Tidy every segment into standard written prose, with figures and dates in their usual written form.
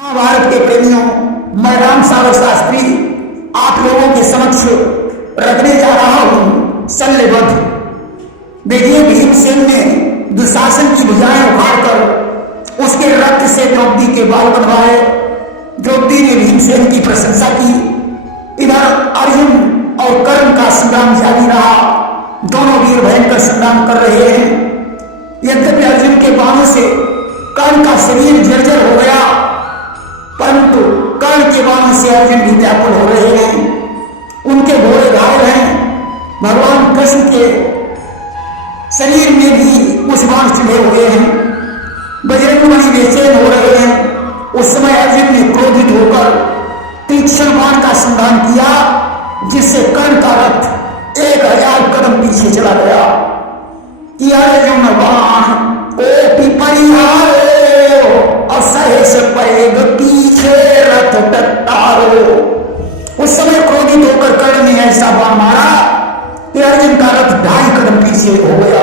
महाभारत के प्रेमियों, मैं राम सागर शास्त्री आप लोगों के समक्ष रखने जा रहा हूं शल्यवध। देखिए, भीमसेन ने दुशासन की भुजाएं उखाड़कर उसके रक्त से द्रौपदी के बाल बनवाए। द्रौपदी ने भीमसेन की प्रशंसा की। इधर अर्जुन और कर्ण का संग्राम जारी रहा। दोनों वीर भयंकर संग्राम कर रहे हैं। यद्यपि अर्जुन के बाणों से कर्ण का शरीर जर्जर हो गया, परंतु कर्ण के बाणों से अर्जुन भी व्याकुल हो रहे हैं। उनके घोड़े घायल हैं। भगवान कृष्ण के शरीर में भी कुछ बाण चुभे हुए हैं। बजरंगबली बेचैन हो रहे हैं। उस समय अर्जुन ने क्रोधित होकर तीक्ष्ण बाण का संधान किया, जिससे कर्ण का रथ 1000 कदम पीछे चला गया। अर्जुन बाण ओ पिपरिहारो असहस पैग पीछे रथ टट्टारो। उस समय क्रोधित होकर कर्ण ने ऐसा बाण मारा कि अर्जुन का रथ 2.5 कदम पीछे हो गया।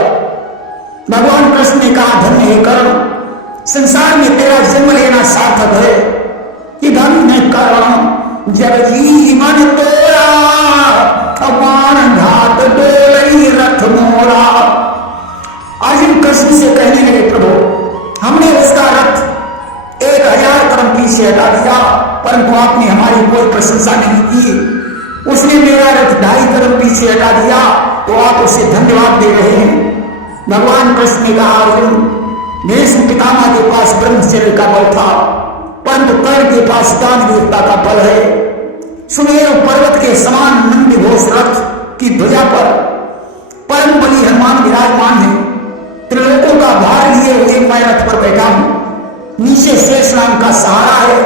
भगवान कृष्ण ने कहा, धन्य है कर्ण, संसार में तेरा जन्म लेना सार्थक है। कि धन्य कर्ण जब जीवन तोरा, बाण घात डोलई रथ मोरा। अर्जुन कृष्ण से कहने लगे, प्रभु हमने उसका रथ 1000 कदम पीछे हटा दिया, परंतु आपने हमारी कोई प्रशंसा नहीं की। उसने मेरा रथ 2.5 कदम पीछे हटा दिया, तो आप उसे धन्यवाद दे रहे हैं। भगवान कृष्ण ने कहा, अर्जुन भीष्म पितामह के पास ब्रह्मचर्य का बल था, परंतु कर्ण के पास दानवीरता का बल है। सुमेरु पर्वत के समान नंदी घोष रथ की ध्वजा पर परम बली हनुमान विराजमान है। त्रिलोकों का भार लिए हुए मैं रथ पर बैठा हूं। नीचे शेष नाग का सहारा है,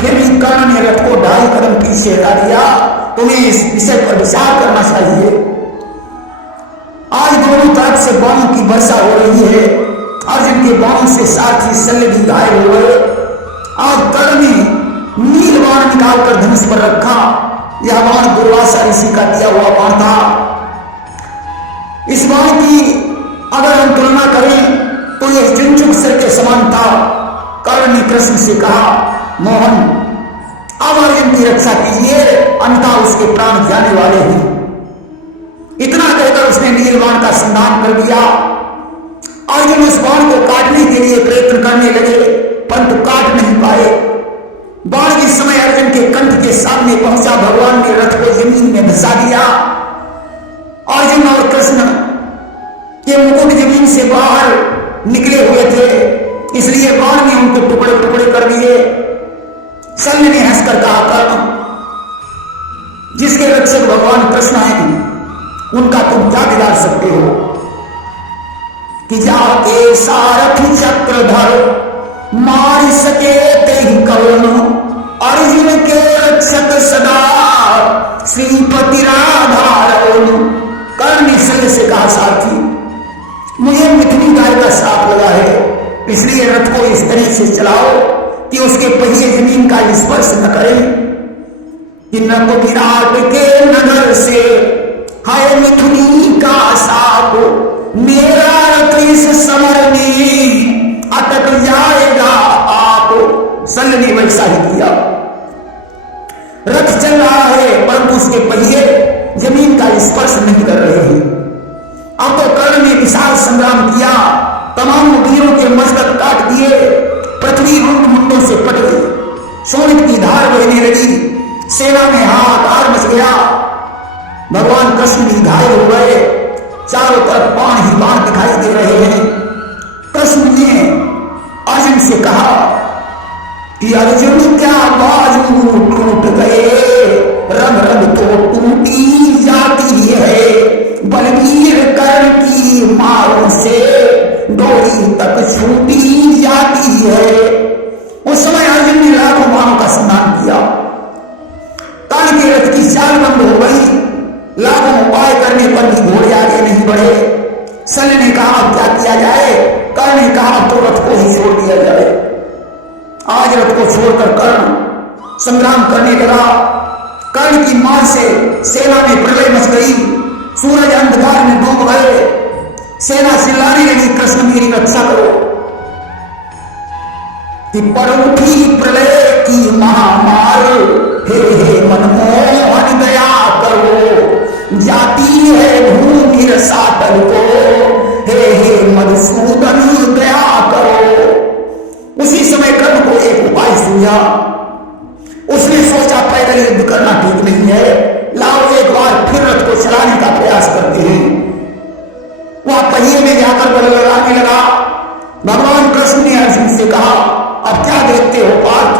फिर भी कर्ण ने रथ को 2.5 कदम पीछे हटा दिया। तुम्हें इस विषय पर विचार करना चाहिए। आज दोनों तरफ से बाणों की वर्षा हो रही है। अर्जुन के बाणों से साथ ही शल्य भी घायल हो गए। आज कर्ण ने नील बाण निकालकर धनुष पर रखा। यह बाण दुर्वासा ऋषि का दिया हुआ बाण था। इस बाण की अगर हम तुलना करें तो यह चुनचुक सिर के समान था। कर्ण ने कृष्ण से कहा, मोहन अब अर्जुन की रक्षा कीजिए, अन्यथा उसके प्राण जाने वाले हैं। इतना कहकर उसने नील बाण का संधान कर दिया। अर्जुन उस बाण को काटने के लिए प्रयत्न करने लगे, परंतु काट नहीं पाए। बाण जिस समय अर्जुन के कंठ के सामने पहुंचा, भगवान ने रथ को जमीन में धंसा दिया। अर्जुन और कृष्ण के मुकुट जमीन से बाहर निकले हुए थे, इसलिए बाण ने उनके टुकड़े टुकड़े कर दिए। शल्य ने हंसकर कहा, कर्ण जिसके रक्षक भगवान कृष्ण हैं, उनका तुम क्या बिगाड़ सकते हो? कि जाके सारथी चक्रधर मार सके ते ही कर्ण, अर्जुन के रक्षक सदा श्रीपति राधारवण। कर्ण ने शल्य से कहा, सारथी मुझे मिथुनी गाय का श्राप लगा है, इसलिए रथ को इस तरह से चलाओ कि उसके पहिए जमीन का स्पर्श न करें। कि नभ विराट के नगर से हाय मिथुनी का साप, मेरा रथ इस समर में अटक जाएगा आप। शल्य ने वैसा ही किया। रथ चल रहा है, परंतु उसके पहिए जमीन का स्पर्श नहीं कर रहे हैं। अब तो कर्ण ने विशाल संग्राम किया। तमाम वीरों के मस्तक काट दिए। पृथ्वी रुंड मुंडों से पट गई। सोने की धार बहने लगी। सेना में हाहाकार मच गया। भगवान कृष्ण भी घायल हो गए। चारों तरफ बाण ही बाण दिखाई दे रहे हैं। कृष्ण ने अर्जुन से कहा कि अर्जुन क्या बाजू टूट गए, रग रग तो टूटी जाती है, बलवीर कर्ण की मारों से डोरी तक छूटी जाती है। उस समय अर्जुन ने लाखों बाणों का संधान किया। कर्ण के रथ की चाल बंद हो गई। लाखों उपाय करने पर भी घोड़े आगे नहीं बढ़े। शल्य ने कहा, क्या किया जाए? कर्ण ने कहा, तो रथ को ही छोड़ दिया जाए। आज रथ को छोड़कर कर्ण संग्राम करने लगा। कर्ण की मार से सेना में प्रलय मच गई। सूरज अंधकार में डूब गए। सेना चिल्लाने लगी, कृष्ण मेरी रक्षा करो। कि पर उठी प्रलय युद्ध करना ठीक नहीं है, लाओ एक बार फिर रथ को चलाने का प्रयास करते हैं। वह पहिए में जाकर बल लगाने लगा। भगवान कृष्ण ने अर्जुन से कहा, अब क्या देखते हो पार्थ,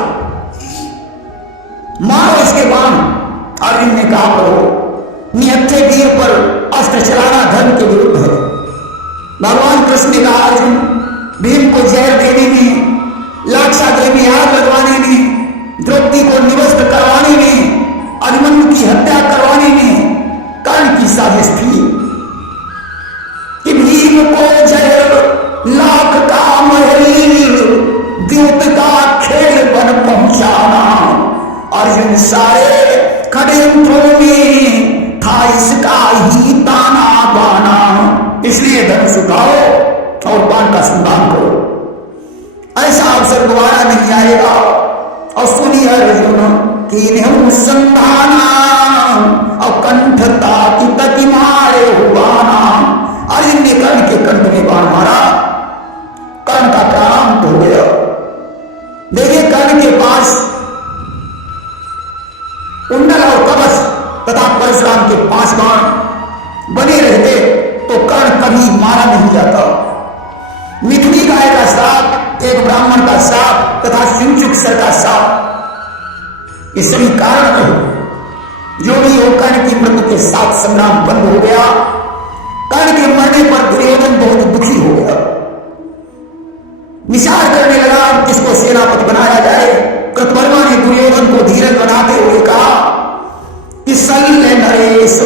मारो इसके बाण। अर्जुन ने कहा, प्रभु निहत्थे वीर पर अस्त्र चलाना धर्म के विरुद्ध है। भगवान कृष्ण ने कहा, अर्जुन भीम को जहर देने में, लाक्षागृह में आग लगवाने में, द्रौपदी को निवस्त करवाने में, अभिमन्यु की हत्या करवाने में कर्ण की साजिश थी कि भीम को जहर लाख का महल द्यूत का खेल बन पहुंचाना। अर्जुन सारे षड्यंत्रों में था इसका ही ताना बाना। इसलिए धनुष उठाओ और बाण का संधान करो, ऐसा अवसर दोबारा नहीं आएगा। और सुनिए अर्जुन की संधाना और कंठता की तति मारे हुआना। अर्जुन ने कर्ण के कंठ में बाण मारा, कर्ण का प्राणांत हो गया। देखिए कर्ण के पास कुंडल और कवच तथा परशुराम के 5 बाण बने रहते तो कर्ण कभी मारा नहीं जाता। मिथुनी गाय का श्राप, एक ब्राह्मण का श्राप तथा सिंचुक सर का श्राप, ये सभी कारण रहे। जो भी हो, कर्ण की मृत्यु के साथ संग्राम बंद हो गया। कर्ण के मरने पर दुर्योधन बहुत दुखी हो गया, विचार करने लगा किसको सेनापति बनाया जाए। कृतवर्मा ने दुर्योधन को धीरज बनाते हुए कहा कि शल्य नरेश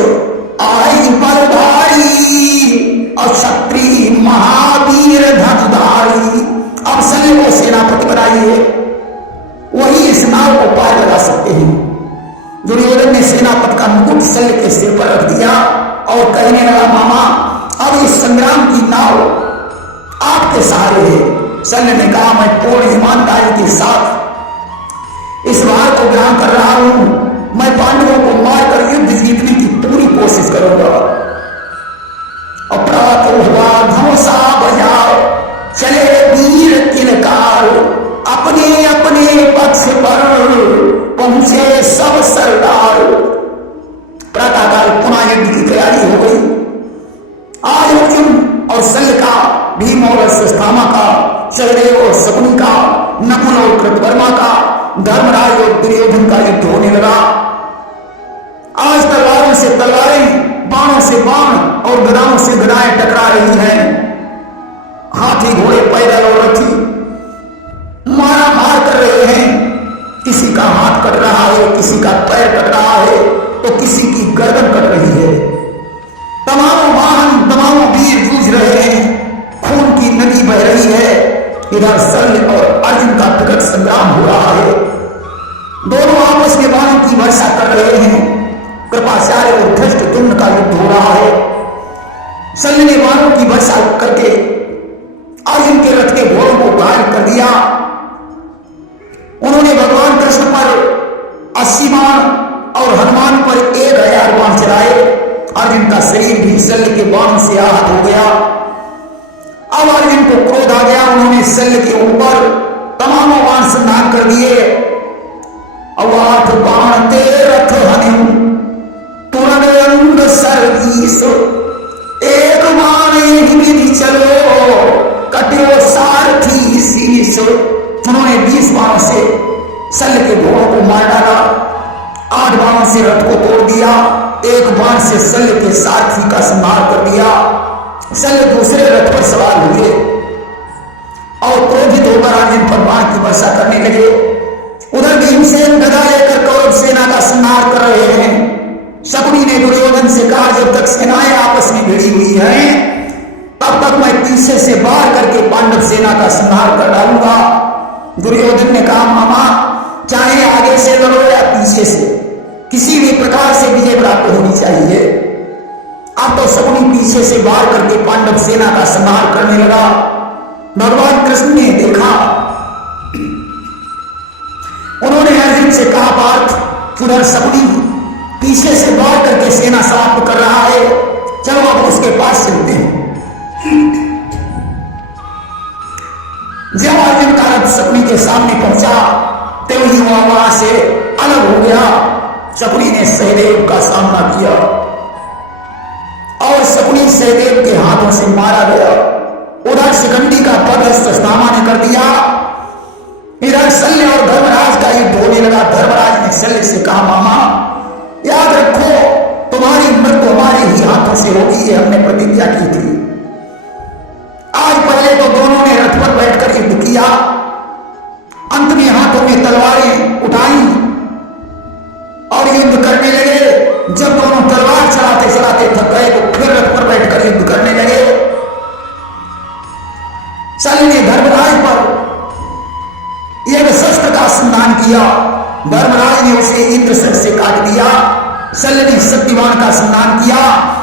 आई बलधारी और क्षत्रिय महावीर धनुधारी। अब शल्य को सेनापति बनाइए, वही इस नाव को पार लगा सकते हैं। दुर्योधन ने सेनापति का मुकुट शल्य के सिर पर रख दिया और कहने लगा, मामा अब इस संग्राम की नाव आपके सहारे है। शल्य ने कहा, मैं पूर्ण ईमानदारी के साथ इस वार को ग्रहण कर रहा हूं। मैं पांडवों को मारकर युद्ध जीतने की पूरी कोशिश करूंगा। और प्रातः हुआ धौसा बजाओ, चले वीर किलकार, अपने अपने पक्ष पर पहुंचे सब सरदार। प्रातःकाल पुनः युद्ध की तैयारी हो गई। आज अर्जुन और शल्य का, भीम और अश्वत्थामा का, सहदेव और शकुनी का, नकुल और कृतवर्मा का, धर्मराज और दुर्योधन का युद्ध होने लगा। आज तलवारों से तलवारें, बाणों से बाण और गदाओं से गदाएं टकरा रही हैं। हाथी घोड़े पैदल और रथी मारा मार कर रहे हैं। किसी का हाथ कट रहा है, किसी का पैर कट रहा है, तो किसी की गर्दन कट रही है। तमाम वाहन, तमाम वीर जूझ रहे हैं, खून की नदी बह रही है। इधर शल्य और अर्जुन का प्रकट संग्राम हो रहा है। दोनों आपस में बाणों की वर्षा कर रहे हैं। कृपाचार्य और धृष्टद्युम्न का युद्ध हो रहा है। शल्य ने बाणों की वर्षा करके अर्जुन के रथ के घोड़ों को घायल कर दिया। उन्होंने भगवान कृष्ण पर 80 बाण और हनुमान पर 1000 बाण चलाए। अर्जुन का शरीर भी शल्य के बाणों से आहत हो गया। अब अर्जुन को क्रोध आ गया। उन्होंने शल्य के ऊपर तमाम बाण संधान कर दिए। अब 8 बाण ते रथ हन्यु तुरंत सर्वीस, एक बाण एक विधि चलो कटियो सारथी शीश। उन्होंने 20 बाणों से शल्य के घोड़ों को मार डाला, 8 बाणों से रथ को तोड़ दिया, 1 बाण से शल्य के सारथी का संहार कर दिया। शल्य दूसरे रथ पर सवार हुए और क्रोधित होकर अर्जुन पर बाण की वर्षा करने लगे। उधर भीमसेन गदा लेकर कौरव सेना का संहार कर रहे हैं। शकुनी ने दुर्योधन से कहा, जब तक सेनाएं आपस में भिड़ी हुई हैं तब तक मैं पीछे से वार करके पांडव सेना का संहार कर डालूंगा। दुर्योधन ने कहा, मामा चाहे आगे से लड़ो या पीछे से, किसी भी प्रकार से विजय प्राप्त होनी चाहिए। अब तो शकुनी पीछे से वार करके पांडव सेना का संहार करने लगा। भगवान कृष्ण ने देखा, उन्होंने अर्जुन से कहा, पार्थ उधर शकुनी पीछे से वार करके सेना समाप्त कर रहा है, चलो अब उसके पास चलते हैं। जब अर्जुन का रथ शकुनी के सामने पहुंचा तो ही वहां से अलग हो गया शकुनी ने सहदेव का सामना किया और शकुनी सहदेव के हाथों से मारा गया। उधर शिखंडी का पद अश्वत्थामा ने कर दिया। इधर शल्य और धर्मराज का युद्ध होने लगा। धर्मराज ने शल्य से कहा, मामा याद रखो तुम्हारी मृत्यु हमारे ही हाथों से होगी, ये हमने प्रतिज्ञा की थी। आज पहले तो दोनों ने रथ पर बैठकर युद्ध किया, अंत में हाथों में तलवारें उठाई और युद्ध करने लगे। जब दोनों तलवार चलाते चलाते थक गए तो फिर रथ पर बैठकर युद्ध करने लगे। शल्य ने धर्मराज पर एक शस्त्र का संधान किया, धर्मराज ने उसे इंद्रशर से काट दिया। शल्य ने शक्तिवान का संधान किया,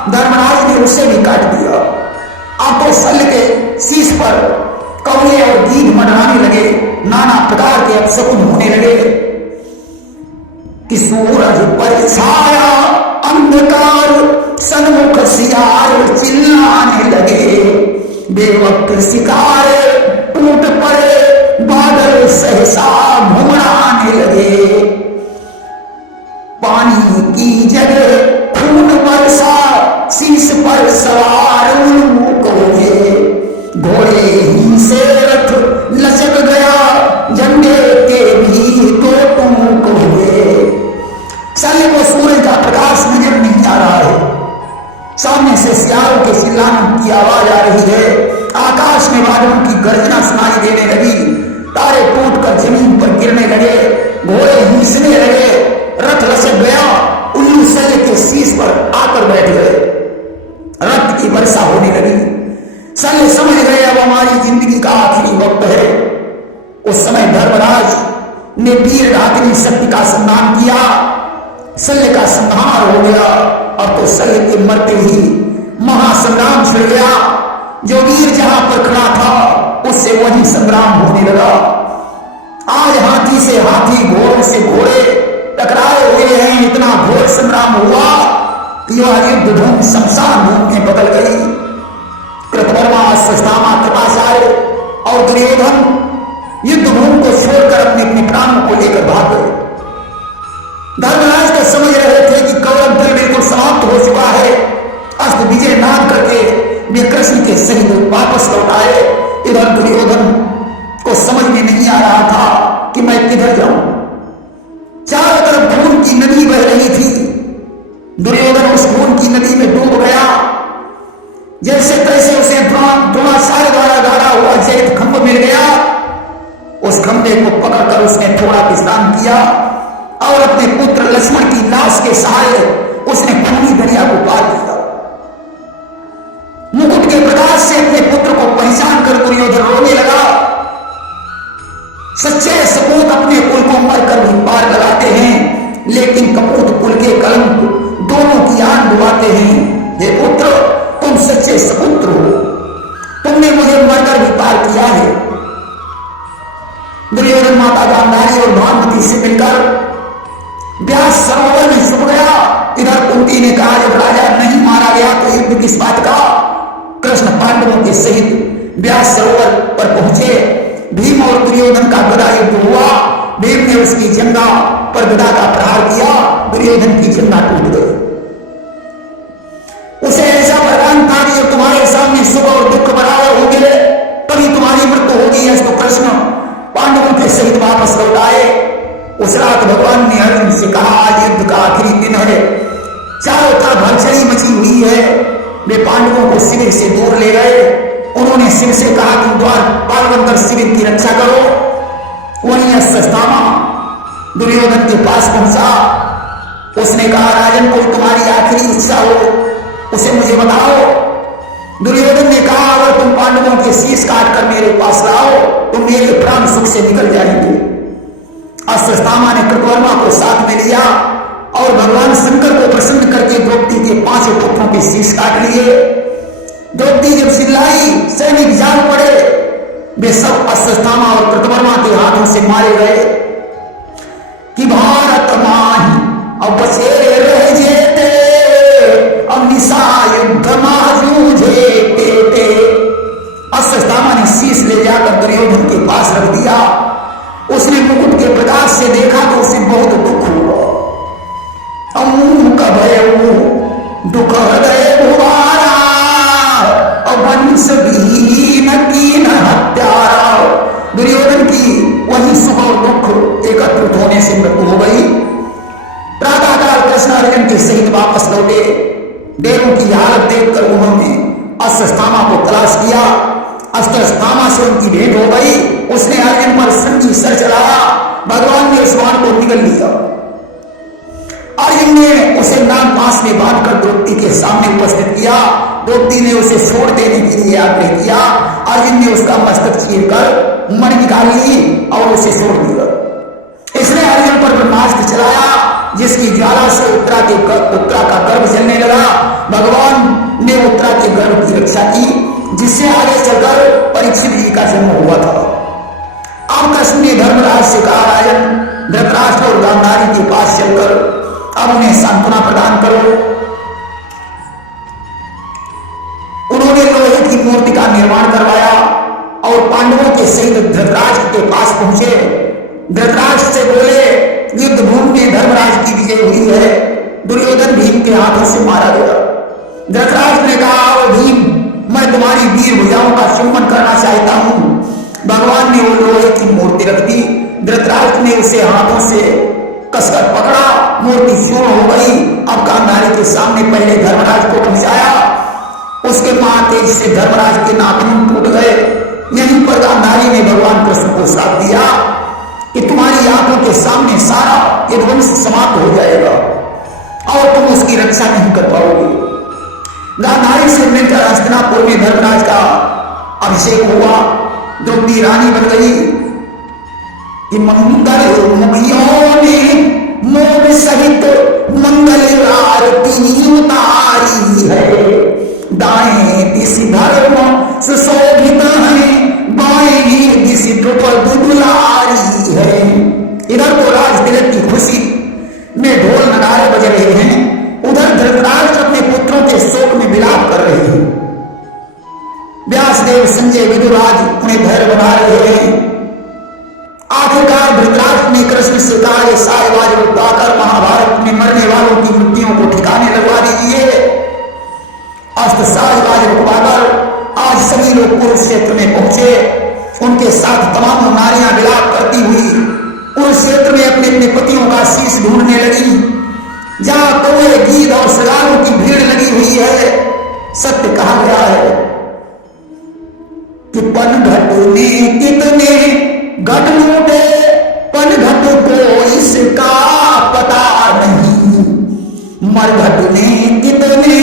धर्मराज ने उसे भी काट दिया। अब तो शल्य के शीश पर कौवे और गीध मंडराने लगे, नाना प्रकार के अपशकुन होने लगे कि सूरज पर छाया अंधकार, सन्मुख सियार चिल्लाने लगे, बेवक्त शिकार टूट पड़े, बादल सहसा घुमड़ाने लगे, पानी की जगह खून बरसा, शीश पर सवार उल्लू हुए, घोड़े ही से रथ लचक गया, झंडे के भी दो टूक हुए। शल्य को सूरज का प्रकाश नजर नहीं आ रहा है, सामने से सियारों के चिल्लाने की आवाज आ रही है, आकाश में बादलों की गर्जना सुनाई देने लगी, तारे टूटकर जमीन पर गिरने लगे, घोड़े हींचने लगे, रथ लचक गया, उल्लू शल्य के शीश पर आकर बैठ गए, रक्त की वर्षा होने लगी। शल्य समझ गए अब हमारी जिंदगी का आखिरी वक्त है। उस समय धर्मराज ने वीर रात्रि शक्ति का सम्मान किया, शल्य का संहार हो गया। अब तो शल्य के मरते ही महासंग्राम छिड़ गया। जो वीर जहां पर खड़ा था उससे वही संग्राम होने लगा। आज हाथी से हाथी, घोड़ों से घोड़े टकराए हुए हैं। इतना घोर संग्राम हुआ कि वह युद्ध भूमि शमशान भूमि में बदल गई। कृतवर्मा, अश्वत्थामा, कृपाचार्य और दुर्योधन युद्ध भूमि को छोड़कर अपने अपने प्राणों को लेकर भाग गए। धर्मराज तो समझ रहे थे कि कौरव दल बिल्कुल समाप्त हो चुका है। अस्त विजय नाद करके वे कृष्ण के सहित वापस लौट आए। इधर दुर्योधन को समझ में नहीं आ रहा था कि मैं किधर जाऊं। चारों तरफ खून की नदी बह रही थी। दुर्योधन उस खून की नदी में डूब गया। जैसे तैसे उसे द्रोणाचार्य द्वारा गाड़ा हुआ जैत खंभ मिल गया। उस खंभे को पकड़कर उसने थोड़ा विश्राम किया और अपने पुत्र लक्ष्मण की लाश के सहारे उसने खूनी दरिया को पार किया। मुकुट के प्रकाश से अपने पुत्र को पहचान कर दुर्योधन रोने लगा। सच्चे सपूत अपने कुल को मरकर भी पार लगाते हैं, लेकिन कपूत कुल के कलंक दोनों की आन डुबाते हैं। हे पुत्र, तुम सच्चे सपुत्र हो, तुमने मुझे मरकर भी पार किया है। दुर्योधन माता गांधारी और भानुमति से मिलकर व्यास सरोवर में छुप गया। इधर कुंती ने कहा, जब राजा नहीं मारा गया तो युद्ध किस बात का। कृष्ण पांडवों के सहित व्यास सरोवर पर पहुंचे। भीम और दुर्योधन का गदा युद्ध हुआ। भीम ने उसकी जंघा पर गदा का प्रहार किया, दुर्योधन की जंघा टूट गई। उसे ऐसा वरदान था कि जब तुम्हारे सामने सुख और दुख बराबर होंगे तभी तुम्हारी मृत्यु होगी। तो कृष्ण पांडवों के सहित वापस लौट आए। उस रात भगवान ने अर्जुन से कहा, आज युद्ध का आखिरी दिन है, चारों तरफ हलचली मची हुई है। वे पांडवों को शिविर से दूर ले गए। उन्होंने शिव से कहा, तुम द्वार पार बनकर शिविर की रक्षा करो। वहीं अश्वत्थामा दुर्योधन के पास पहुंचा। उसने कहा, राजन, कोई तुम्हारी आखिरी इच्छा हो उसे मुझे बताओ। दुर्योधन ने कहा, अगर तुम पांडवों के शीश काट कर मेरे पास लाओ तो मेरे प्राण सुख से निकल जाएंगे। अश्वत्थामा ने कृतवर्मा को साथ में लिया और भगवान शंकर को प्रसन्न करके द्रौपदी के 5 पुत्रों के शीश काट लिए। द्रौपदी जब चिल्लाई, सैनिक जान पड़े। वे सब अश्वत्थामा और कृतवर्मा के हाथों से मारे गए कि भारत माही अब बचे रह जेते, अब निशा युद्ध माजूझे पेटे। अश्वत्थामा ने शीश ले जाकर दुर्योधन के पास रख दिया। उसने मुकुट के प्रकाश से देखा तो उसे बहुत दुख हुआ। थे। डेरों की हालत देखकर उन्होंने अश्वत्थामा को तलाश किया। अश्वत्थामा से उनकी भेंट हो गई। उसने अर्जुन पर संजी सर चलाया। भगवान ने उस बाण को निगल लिया। अर्जुन ने उसे नाग पास में बांधकर द्रौपदी के सामने उपस्थित किया। द्रौपदी ने उसे छोड़ देने के लिए आग्रह किया। अर्जुन ने उसका मस्तक चीरकर मणि निकाल ली और उसे छोड़ दिया। इसने अर्जुन पर ब्रह्मास्त्र चलाया, जिसकी ज्वाला से उत्तरा का गर्भ जलने लगा। भगवान ने उत्तरा के गर्भ की रक्षा की, जिससे आगे चलकर परीक्षित जी का जन्म हुआ था। अब कृष्ण ने धर्मराज से कहा, राजन, धृतराष्ट्र और गांधारी के पास चलकर अब उन्हें सांत्वना प्रदान करो। उन्होंने लोहे की मूर्ति का निर्माण करवाया और पांडवों के सहित धृतराष्ट्र के पास पहुंचे। धृतराष्ट्र से बोले, युद्ध भूमि में धर्मराज की विजय हुई है। दुर्योधन भीम के हाथों से मारा गया। धृतराष्ट्र ने कहा, ओ भीम, मैं तुम्हारी वीर भुजाओं का चुम्बन करना चाहता हूं। भगवान ने वो लोहे की मूर्ति रख दी। धृतराष्ट्र ने उसे हाथों से कसकर पकड़ा। मूर्ति चूर्ण हो गई। अब गांधारी के सामने पहले धर्मराज को पहुंचाया। उसके महातेज से धर्मराज के नाखून टूट गए। यहीं पर गांधारी ने भगवान कृष्ण को श्राप दिया कि तुम्हारी आंखों के सामने सारा ये वंश समाप्त हो जाएगा और तुम उसकी रक्षा नहीं कर पाओगे। गांधारी से मिलकर हस्तिनापुर में धर्मराज का अभिषेक हुआ। द्रौपदी रानी बन गई कि मंगल मुखियों ने मोह सहित मंगल आरती उतारी है। दाएं दिशि धर्म सुशोभित है, बाएं दिशि द्रौपद दुलारी है। इधर तो राज तिलक की खुशी में ढोल नगाड़े बज रहे हैं, उधर धृतराष्ट्र अपने पुत्रों के शोक में विलाप कर रहे हैं। व्यासदेव, संजय, विदुराज उन्हें धैर्य बना रहे हैं। आखिरकार धृतराष्ट्र ने कृष्ण से कहा, ये सायवाज उठाकर महाभारत में मरने वालों की मृत्युओं को ठिकाने लगवा दीजिए। अस्त्र सायवाज उठवाकर आज सभी लोग कुरुक्षेत्र में पहुंचे। उनके साथ तमाम नारियां विलाप करती हुई कुरुक्षेत्र में अपने अपने पतियों का शीश ढूंढने लगी। जहां कौए, गीध और सगारों की भीड़ लगी हुई है। सत्य कहा गया है कि पनघट ने कितने घट लूटे, पनघट को इसका पता नहीं। मरघट ने कितने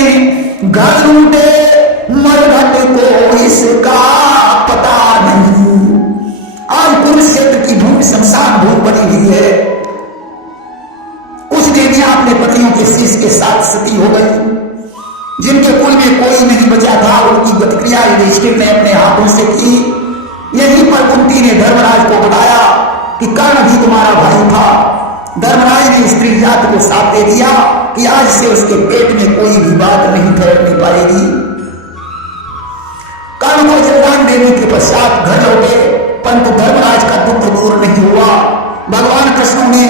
घर लूटे, मरघट को इसका पता नहीं। आज कुरुक्षेत्र की भूमि शमशान भूमि बनी हुई है। कुछ देवियां अपने पतियों के शीश के साथ सती हो गई। जिनके कुल में कोई नहीं बचा था, उनकी प्रतिक्रिया युधिष्ठिर ने अपने हाथों से की। यहीं पर कुंती ने धर्मराज को बताया कि कर्ण भी तुम्हारा भाई था। धर्मराज ने स्त्री जात को साथ दे दिया कि आज से उसके पेट में कोई भी बात नहीं ठहरने पाएगी। कर्ण को जलदान देने के पश्चात घर लौटे, परंतु धर्मराज का दुख दूर नहीं हुआ। भगवान कृष्ण ने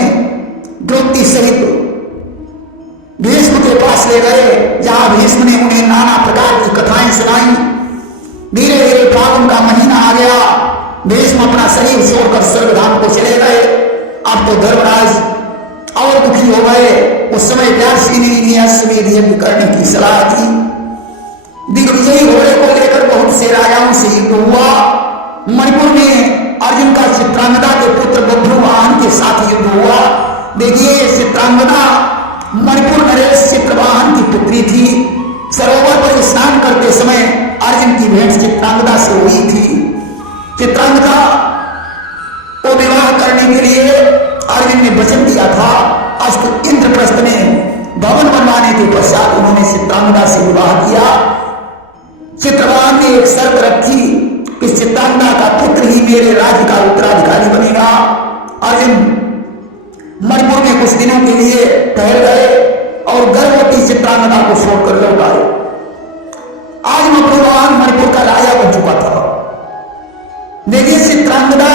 द्रौपदी सहित भीष्म के पास ले गए, जहां भीष्म ने उन्हें नाना प्रकार की कथाएं सुनाई। धीरे धीरे फागुन का महीना आ गया। भीष्म अपना शरीर छोड़कर स्वर्गधाम को चले गए। अब तो धर्मराज और दुखी हो गए। उस समय व्यासमुनि ने अश्वमेध यज्ञ करने की सलाह दी। दिग्विजयी घोड़े को लेकर बहुत से राजाओं से युद्ध हुआ। मणिपुर में अर्जुन का चित्रांगदा के पुत्र बभ्रुवाहन के साथ युद्ध हुआ। देखिए, चित्रांगदा मणिपुर नरेश चित्रवाहन की पुत्री थी। सरोवर पर स्नान करते समय अर्जुन की भेंट चित्रांगदा से हुई थी। चित्रांगदा को विवाह करने के लिए अर्जुन ने वचन दिया था। अस्तु इंद्रप्रस्थ में भवन बनवाने के पश्चात उन्होंने चित्रांगदा से विवाह किया। चित्रवाहन ने एक शर्त रखी कि चित्रांगदा का पुत्र ही मेरे राज्य का उत्तराधिकारी बनेगा। अर्जुन मणिपुर में कुछ दिनों के लिए ठहर गए और गर्भवती चित्रांगदा को छोड़कर लौट आए। आज बभ्रुवाहन मणिपुर का राजा बन चुका था। देखिए, चित्रांगदा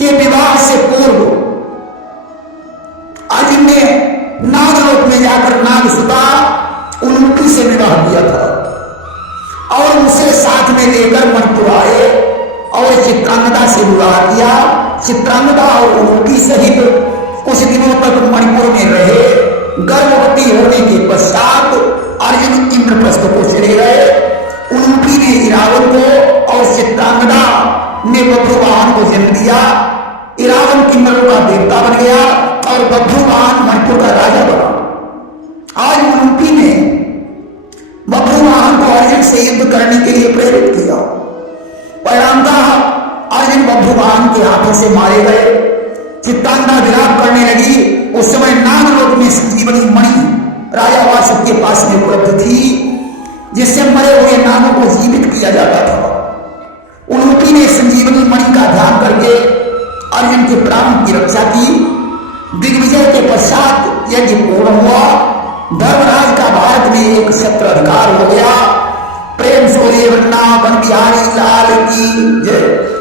के विवाह से पूर्व अर्जुन ने नागलोक में जाकर नागसुता उलूपी से विवाह किया था और उसे साथ में लेकर मणिपुर आए और चित्रांगदा से विवाह किया। चित्रांगदा और उलूपी सहित कुछ दिनों तक मणिपुर में रहे। गर्भवती होने के पश्चात अर्जुन इंद्रप्रस्थ को चले गए। उलूपी ने इरावत को और चित्रांगदा ने बभ्रुवाहन को जन्म दिया। इरावन किन्नरों का देवता बन गया और बभ्रुवाहन मणिपुर का राजा बना। आज उलूपी ने बभ्रुवाहन को अर्जुन से युद्ध करने के लिए प्रेरित किया। परिणामतः अर्जुन बभ्रुवाहन के हाथों से मारे गए। चित्रांगदा विलाप करने लगी। उस समय नागलोक में संजीवनी मणि राजा वासुक के पास में उपलब्ध थी, जिससे मरे हुए नागों को जीवित किया जाता था। उलूपी ने संजीवनी मणि का ध्यान करके अर्जुन के प्राण की रक्षा की। दिग्विजय के पश्चात यज्ञ पूर्ण हुआ। धर्मराज का भारत में एक छत्र अधिकार हो गया। प्रेम सोले वृंदावन बिहारी लाल की जय।